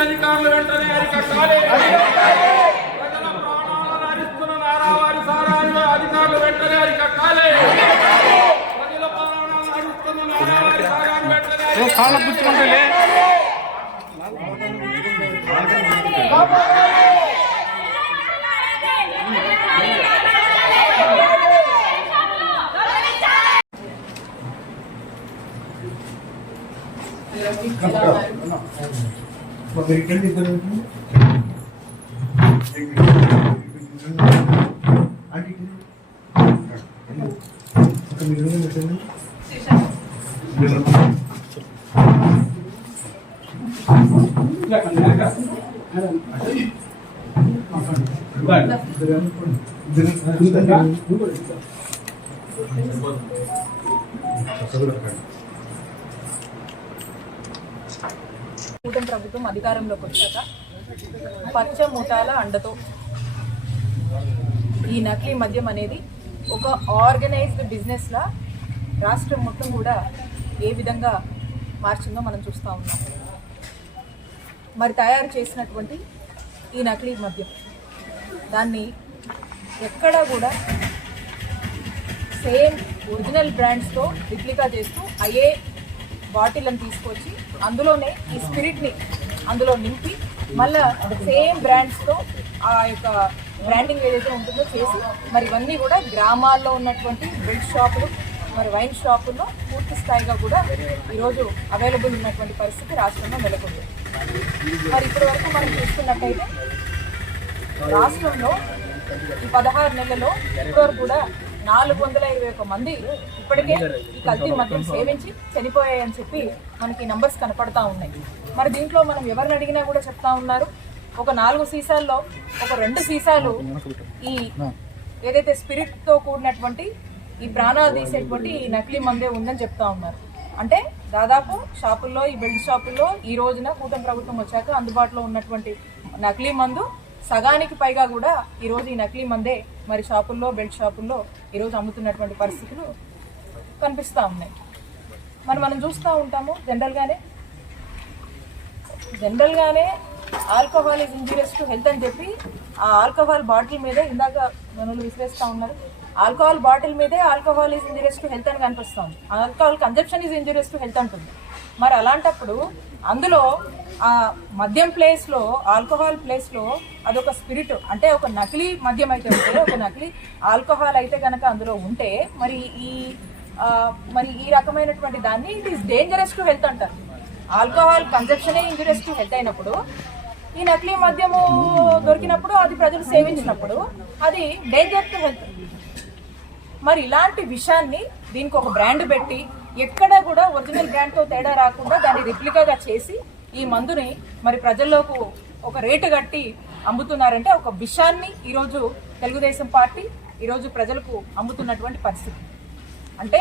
అధికారులు వెంటనే అరికట్టాలి. ప్రజల ప్రాణాలను హరిస్తున్న నారావారి సారాన్ని అధికారులు వెంటనే అరికట్టాలి. ప్రజల ప్రాణాలను హరిస్తున్న నారావారి సారాన్ని వెంటనే కాళ్ళ పుచ్చుకుంటే కూటమి ప్రభుత్వం అధికారంలోకి వచ్చాక పచ్చ ముఠాల అండతో ఈ నకిలీ మద్యం అనేది ఒక ఆర్గనైజ్డ్ బిజినెస్లా రాష్ట్రం మొత్తం కూడా ఏ విధంగా మార్చిందో మనం చూస్తూ ఉన్నాం. మరి తయారు చేసినటువంటి ఈ నకిలీ మద్యం దాన్ని ఎక్కడా కూడా సేమ్ ఒరిజినల్ బ్రాండ్స్తో రిప్లికా చేస్తూ అయ్యే బాటిల్ని తీసుకొచ్చి అందులోనే ఈ స్పిరిట్ని అందులో నింపి మళ్ళీ సేమ్ బ్రాండ్స్తో ఆ యొక్క బ్రాండింగ్ ఏదైతే ఉంటుందో చేసి మరి ఇవన్నీ కూడా గ్రామాల్లో ఉన్నటువంటి బెల్ట్ షాపులు మరి వైన్ షాపుల్లో పూర్తి స్థాయిగా కూడా ఈరోజు అవైలబుల్ ఉన్నటువంటి పరిస్థితి రాష్ట్రంలో నెలకొంది. మరి ఇప్పటి వరకు మనం చూసుకున్నట్టయితే రాష్ట్రంలో ఈ 16 నెలల్లో ఇప్పటివరకు కూడా 421 మంది ఇప్పటికే ఈ కల్తీ మద్యం సేవించి చనిపోయాయని చెప్పి మనకి నంబర్స్ కనపడతా ఉన్నాయి. మరి దీంట్లో మనం ఎవరిని అడిగినా కూడా చెప్తా ఉన్నారు, ఒక 4 సీసాల్లో ఒక 2 సీసాలు ఈ ఏదైతే స్పిరిట్తో కూడినటువంటి ఈ ప్రాణాలు తీసేటువంటి ఈ నకిలీ మందే ఉందని చెప్తా ఉన్నారు. అంటే దాదాపు షాపుల్లో ఈ బెల్ట్ షాపుల్లో ఈ రోజున కూటమి ప్రభుత్వం వచ్చాక అందుబాటులో ఉన్నటువంటి నకిలీ మందు సగానికి పైగా కూడా ఈరోజు ఈ నకిలీ మందే మరి షాపుల్లో బెల్ట్ షాపుల్లో ఈరోజు అమ్ముతున్నటువంటి పరిస్థితులు కనిపిస్తూ ఉన్నాయి. మరి మనం చూస్తూ ఉంటాము జనరల్గానే alcohol is injurious to health అని చెప్పి ఆ ఆల్కహాల్ బాటిల్ మీదే ఇందాక మనలు విసిరేస్తూ ఉన్నారు, ఆల్కహాల్ బాటిల్ మీదే alcohol is injurious to health అని కనిపిస్తుంది, alcohol consumption is injurious to health అంటుంది. మరి అలాంటప్పుడు అందులో ఆ మద్యం ప్లేస్లో ఆల్కహాల్ ప్లేస్లో అదొక స్పిరిట్ అంటే ఒక నకిలీ మద్యం అయితే ఉంటే ఒక నకిలీ ఆల్కహాల్ అయితే కనుక అందులో ఉంటే మరి ఈ రకమైనటువంటి దాన్ని it is dangerous to health అంటారు. ఆల్కహాల్ కన్జంప్షనే ఇంజూరియస్ టు హెల్త్ అయినప్పుడు ఈ నకిలీ మద్యము దొరికినప్పుడు అది ప్రజలు సేవించినప్పుడు అది డేంజర్ టు హెల్త్. మరి ఇలాంటి విషయాన్ని దీనికి ఒక బ్రాండ్ పెట్టి ఎక్కడా కూడా ఒరిజినల్ బ్రాండ్తో తేడా రాకుండా దాన్ని రిప్లికాగా చేసి ఈ మందుని మరి ప్రజల్లోకి ఒక రేటు కట్టి అమ్ముతున్నారంటే ఒక విషయాన్ని ఈరోజు తెలుగుదేశం పార్టీ ఈరోజు ప్రజలకు అమ్ముతున్నటువంటి పరిస్థితి. అంటే